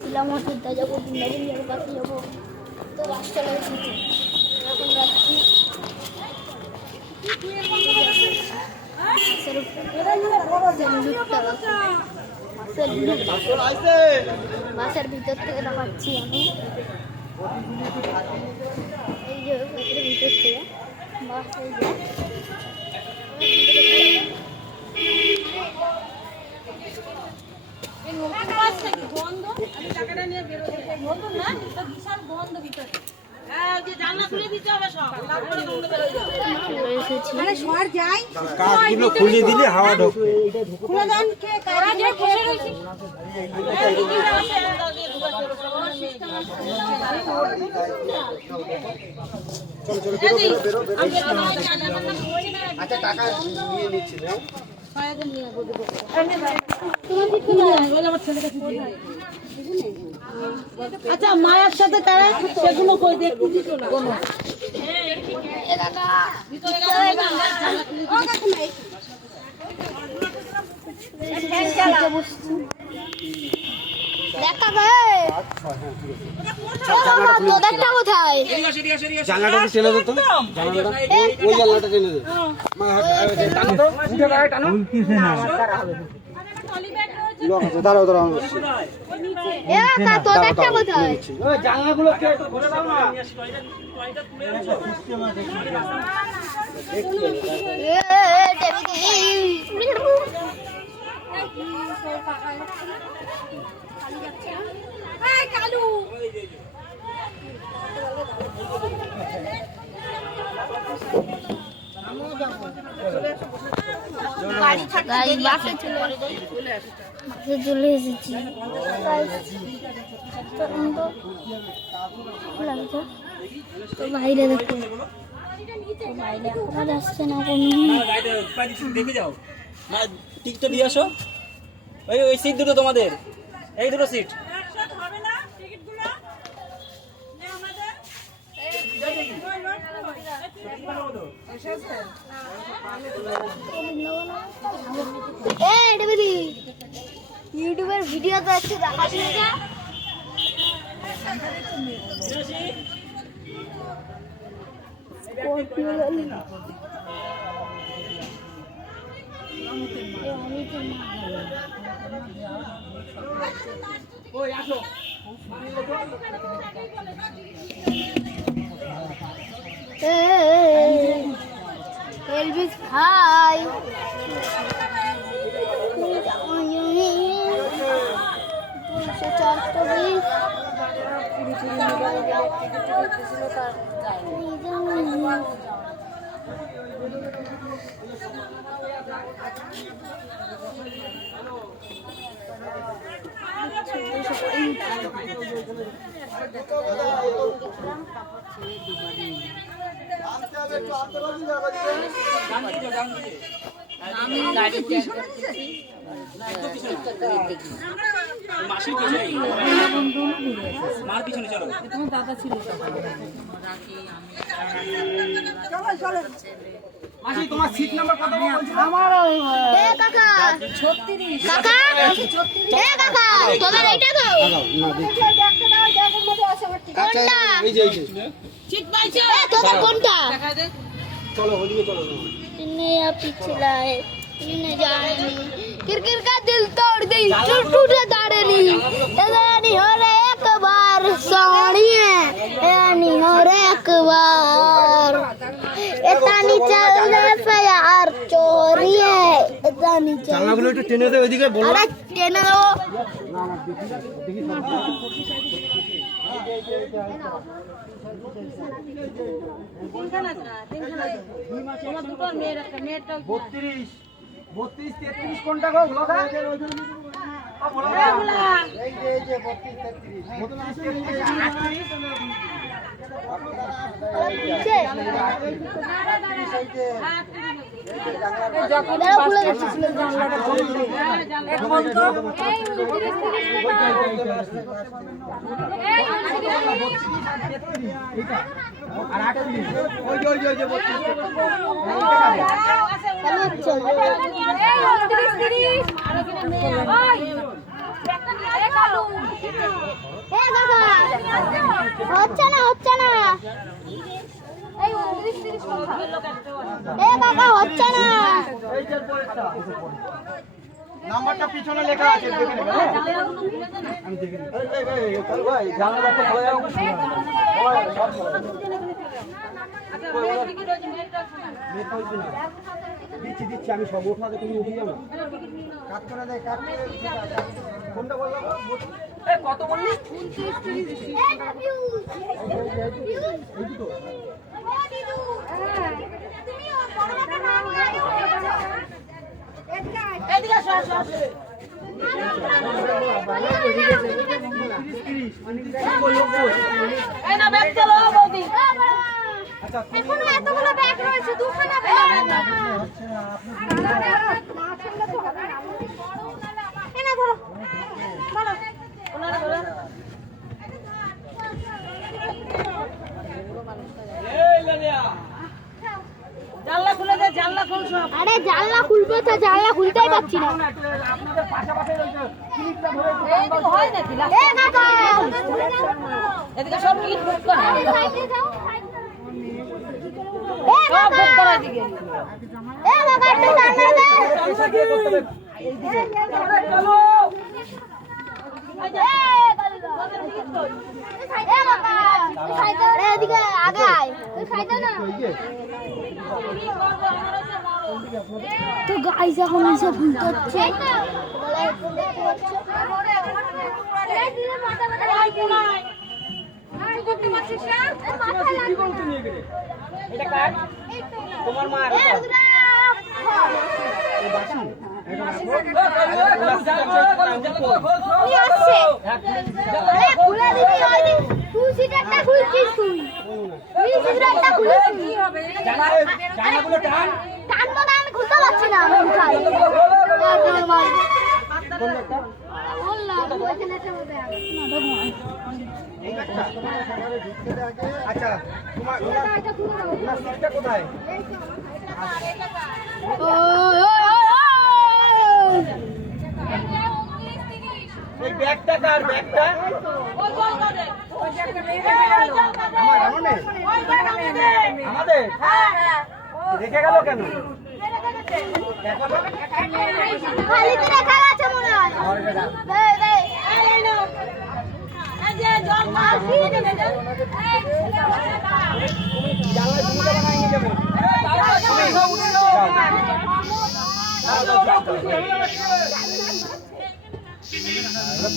ঘুরতে যাবো, বৃন্দাবন পাখি যাবো, তো বাস চলে এসেছি। এখন যাচ্ছি বাসের ভিতর থেকে দেখাচ্ছি আমি। এই যে বাসের ভিতর থেকে বাস এই যে খুলে দিলে হাওয়া ঢোকে। আচ্ছা টাকা নিয়ে নিচ্ছি না। আচ্ছা মায়ের সাথে তারা সেগুলো কই দেখতে জানলাটা টেনে দে তো, ওই জানলাটা টেনে দে। দাঁড়াও দাঁড়াও, জানলাগুলো খুলে দাও না। চলে এসেছি তো বাইরে দেখো, বাইরে আওয়াজ আসছে না কোনো। দেখে যাও না, টিকটটা দিয়ে আসো। ওই সিট দুটো তোমাদের, এই দুটো সিট। ইউটিউবের ভিডিও তো একটু দেখাচ্ছি না। এলভিস ভাই আমি গাড়ি মাসির পিছনে, মার পিছনে চলো। তোমার দাদা ছিল মাসি তোমার সিট নাম্বার কত? আমার এ কাকা 36 কাকা এ কাকা তোদের এইটা তো কোনটা এই যে ঠিক পাইছো এ তোদের কোনটা দেখা দে চলো ওদিকে চলো। इन्हें पिछला है इन्हें जाने किरकिर का दिल तोड़ दी टूटे दाड़े नहीं नहीं हो रहा एक बार सोनी है नहीं हो रहा एक बार इतनी चल रहा यार चोरी है इतनी चल জানলাগুলো একটু টেনে দে, ওইদিকে বলো। अरे टेने दो তোমার দুটো মেয়ের একটা মেয়েরটা 32 32 33 কোনটা গো? লগা এই যে 32 चलो হচ্ছে না হচ্ছে না এ কাকা হচ্ছে না নাম্বারটা পিছনে লেখা আছে দেখে নেবেন হ্যাঁ? আমি দেখে নিই এই কাল ভাই জানালাটা খোলা যাও দিচ্ছি দিচ্ছি আমি সব ওঠাতে তুমি উঠে যাও না কাট করে দেয় কাট করে কোনটা বললাম কত বললি এই দুটো এদিকে আসো আসো আসো এই না ব্যাগ চলো বৌদি আচ্ছা এখনো এতগুলো ব্যাগ রয়েছে দুখানা ব্যাগ এনে ধরো জানলা খুলে দে জানলা খুল সব আরে জানলা খুলবো তো জানলা খুলতেই পারছি না আপনাদের পাশাপাশি রয়েছে ক্লিপটা ধরে এইদিকে হয় নাকি এ কাকা এদিকে সব টিকিট বুক করা এ সব কাকা বুক করা এদিকে এ কাকা একটু জানলা দে পয়সা দিয়ে করতে হবে এদিকে আগে আয় না তো গাইস এখন এসে ভুলতে হচ্ছে এটা কার তোমার মা আচ্ছা তোমার সিটটা কোথায় এই ব্যাগটা কার ব্যাগটা আমার আমাদের রেখে গেল কেন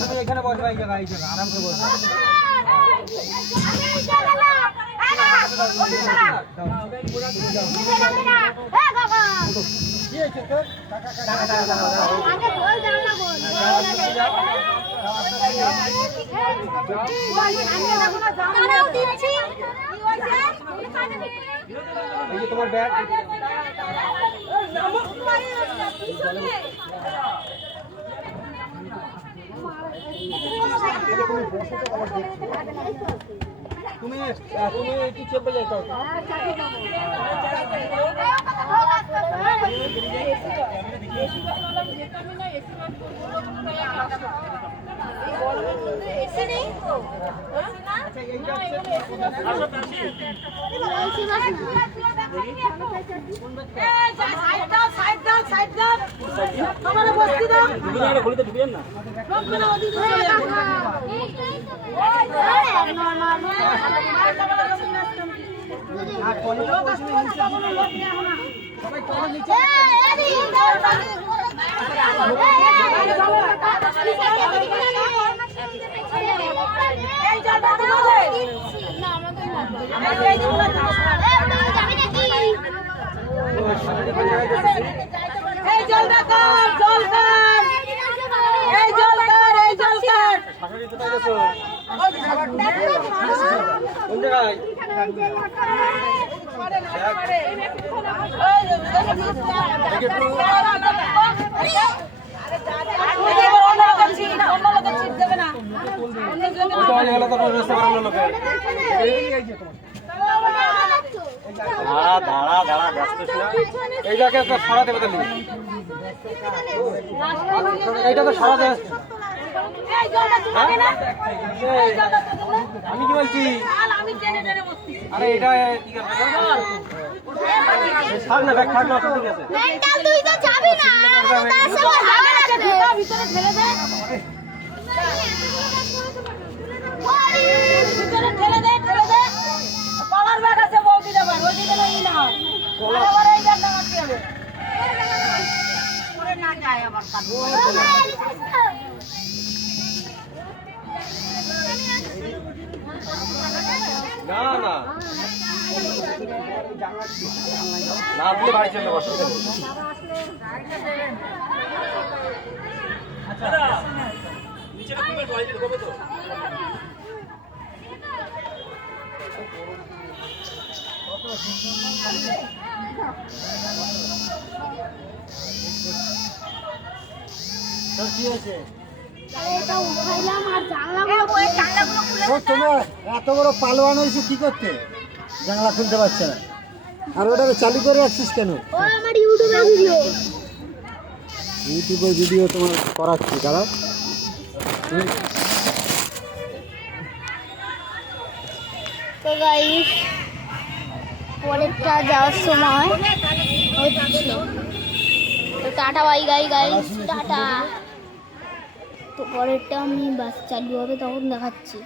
তুমি এখানে বসবা এই জায়গায় আরাম করে বসবা কি হয়েছে তোর এই যে তোমার ব্যাগ তুমি তুমি একটু চেপে যাইতে হবে খুলিতে ঢুকেন না এই জলটা কার জল কার এই জল কার এই জল কার কোন জায়গায় দাঁড়া দাঁড়া ব্যস্ত ছিল এইটাকে তো সরাতে হবে এইটা তো সরাতে এই জলটা তোমাকে না এই জলটা তোকে না আমি কি বলছি আর আমি টেনে টেনে বসছি আরে এটা কি করবে ছাড় না ব্যাগ ছাড় না ঠিক আছে মেন্টাল তুই তো যাবি না তার সঙ্গে হাগার আছে ভিতরে ঠেলে দে ভিতরে ঠেলে দে কলার ব্যাগ আছে বৌদি দেবার ওই দিকে না ই না আবার এই ব্যাগ নামাতে হবে পরে না যায় আবার কাটবো না না না আপনি বাড়ি চলে বসে নিচে না তুমি টয়লেট করবে তো কি আছে এটা উঠাইলাম আর জানলাগুলো খুলে ও তোমার এত বড় পালোয়ান হয়েছে কি করতে জানলা খুলতে পারছে না আর ওটাকে চালু করে রাখছিস কেন ও আমার ইউটিউবের ভিডিও ইউটিউবে ভিডিও তোমার করাচ্ছি দাঁড়াও তো গাইস পরেরটা যাওয়ার সময় হচ্ছে তো টাটা বাই গাইস টাটা তো পরেরটা আমি বাস চালু হবে তখন দেখাচ্ছি